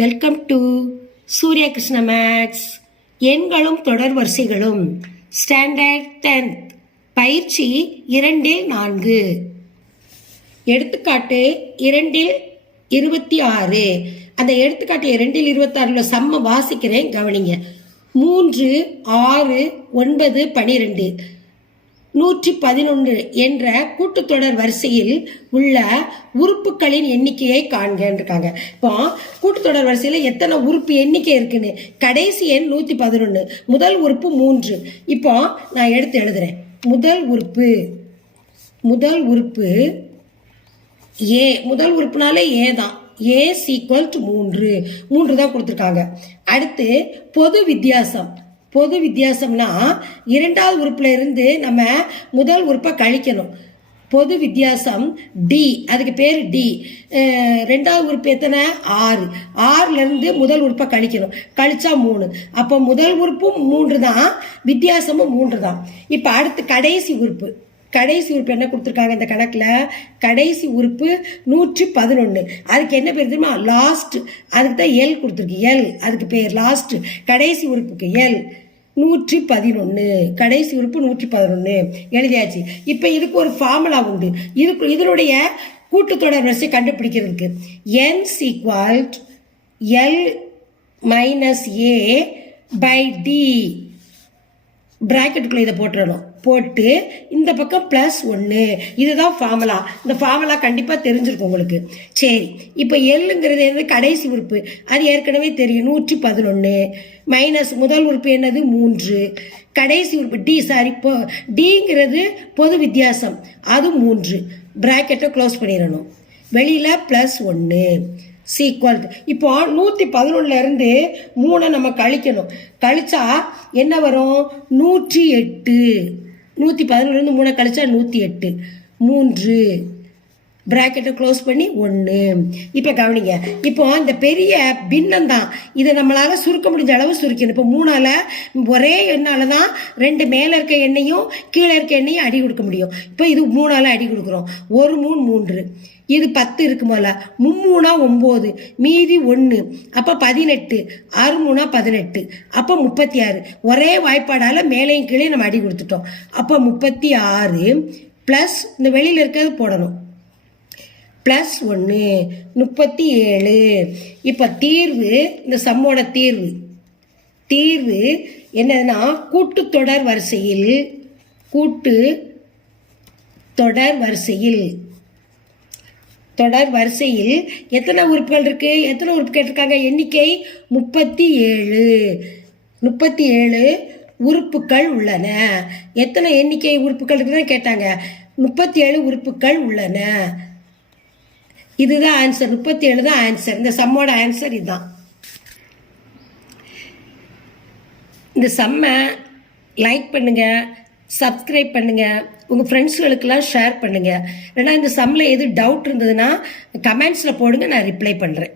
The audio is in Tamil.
Welcome to Surya Krishna maths. எண்களும் தொடர் வரிசைகளும் ஸ்டாண்டர்ட் 10th பயிற்சி 2-4. எடுத்துக்காட்டு 2-26. அந்த எடுத்துக்காட்டு 2-26 சம்ம வாசிக்கிறேன், கவனிங்க. 3, 6, 9, 12 111 என்ற கூட்டுத்தொடர் வரிசையில் உள்ள உறுப்புகளின் எண்ணிக்கையை காண்கின்றாங்க. இப்போ கூட்டுத்தொடர் வரிசையில் எத்தனை உறுப்பு எண்ணிக்கை இருக்குன்னு கடைசி எண் 111, முதல் உறுப்பு 3. இப்போ நான் எடுத்து எழுதுறேன். முதல் உறுப்பு ஏ. முதல் உறுப்புனாலே ஏ தான். ஏ = 3 தான் கொடுத்துருக்காங்க. அடுத்து பொது வித்தியாசம்னா இரண்டாவது உறுப்புல இருந்து நம்ம முதல் உறுப்பை கழிக்கணும். பொது வித்தியாசம் டி, அதுக்கு பேர் டி. ரெண்டாவது உறுப்பு எத்தனை? 6. 6ல இருந்து முதல் உறுப்பை கழிக்கணும். கழிச்சா 3. அப்போ முதல் உறுப்பும் 3 தான், வித்தியாசமும் 3 தான். இப்போ அடுத்து கடைசி உறுப்பு என்ன கொடுத்துருக்காங்க இந்த கணக்கில்? கடைசி உறுப்பு 111. அதுக்கு என்ன பேர் தெரியுமா? லாஸ்ட். அதுக்கு தான் எல் கொடுத்துருக்கு. எல் அதுக்கு பேர் லாஸ்ட். கடைசி உறுப்புக்கு எல் 111. கடைசி உறுப்பு 111 எழுதியாச்சு. இப்போ இதுக்கு ஒரு ஃபார்முலா உண்டு. இதனுடைய கூட்டுத்தொடர் வரிசை கண்டுபிடிக்கிறதுக்கு n = L - A/D பிராக்கெட்டுக்குள்ள இதை போட்டுறணும். போட்டு இந்த பக்கம் +1. இதுதான் ஃபார்முலா. இந்த ஃபார்முலா கண்டிப்பாக தெரிஞ்சிருக்கும் உங்களுக்கு. சரி, இப்போ எல்லுங்கிறது என்னது? கடைசி உறுப்பு. அது ஏற்கனவே தெரியும். 111 மைனஸ் முதல் உறுப்பு என்னது? 3. கடைசி உறுப்பு டிங்கிறது பொது வித்தியாசம், அது 3. பிராக்கெட்டை க்ளோஸ் பண்ணிடணும். வெளியில +1 சீக்வல். இப்போ 111 இருந்து 3 நம்ம கழிக்கணும். கழிச்சா என்ன வரும்? 108. 111 இருந்து 3 கழிச்சா 108. 3 பிராக்கெட்டை க்ளோஸ் பண்ணி 1. இப்போ கவனிங்க. இப்போ இந்த பெரிய பின்னம் தான், இதை நம்மளால சுருக்க முடிஞ்ச அளவு சுருக்கணும். இப்போ 3ஆல ஒரே எண்ணால தான் 2 மேலே இருக்க எண்ணையும் கீழே இருக்க எண்ணையும் அடி கொடுக்க முடியும். இப்போ இது 3ஆல அடி கொடுக்குறோம். 1 3 3. இது 10 இருக்கு போல. 3 9, மீதி 1. அப்போ 18. 6 3 18. அப்போ 36. ஒரே வாய்ப்பாடால மேலையும் கீழே நம்ம அடி கொடுத்துட்டோம். அப்போ 36 பிளஸ் இந்த வெளியில இருக்கிறது போடணும். +1 37. இப்போ தீர்வு, இந்த சம்மோட தீர்வு என்னதுன்னா கூட்டுத்தொடர் வரிசையில் எத்தனை உறுப்புகள் இருக்கு? எத்தனை உறுப்பு கேட்டிருக்காங்க? எண்ணிக்கை 37 உறுப்புகள் உள்ளன. எத்தனை எண்ணிக்கை உறுப்புகள் இருக்குன்னு கேட்டாங்க. 37 உறுப்புகள் உள்ளன. இதுதான் ஆன்சர். 37 தான் ஆன்சர். இந்த சம்மோட ஆன்சர் இதுதான். இந்த சம்மை லைக் பண்ணுங்க, சப்ஸ்கிரைப் பண்ணுங்க, உங்க ஃப்ரெண்ட்ஸ்களுக்கெல்லாம் ஷேர் பண்ணுங்க. ஏன்னா இந்த சம்மில் எது டவுட் இருந்ததுன்னா கமெண்ட்ஸில் போடுங்க, நான் ரிப்ளை பண்ணுறேன்.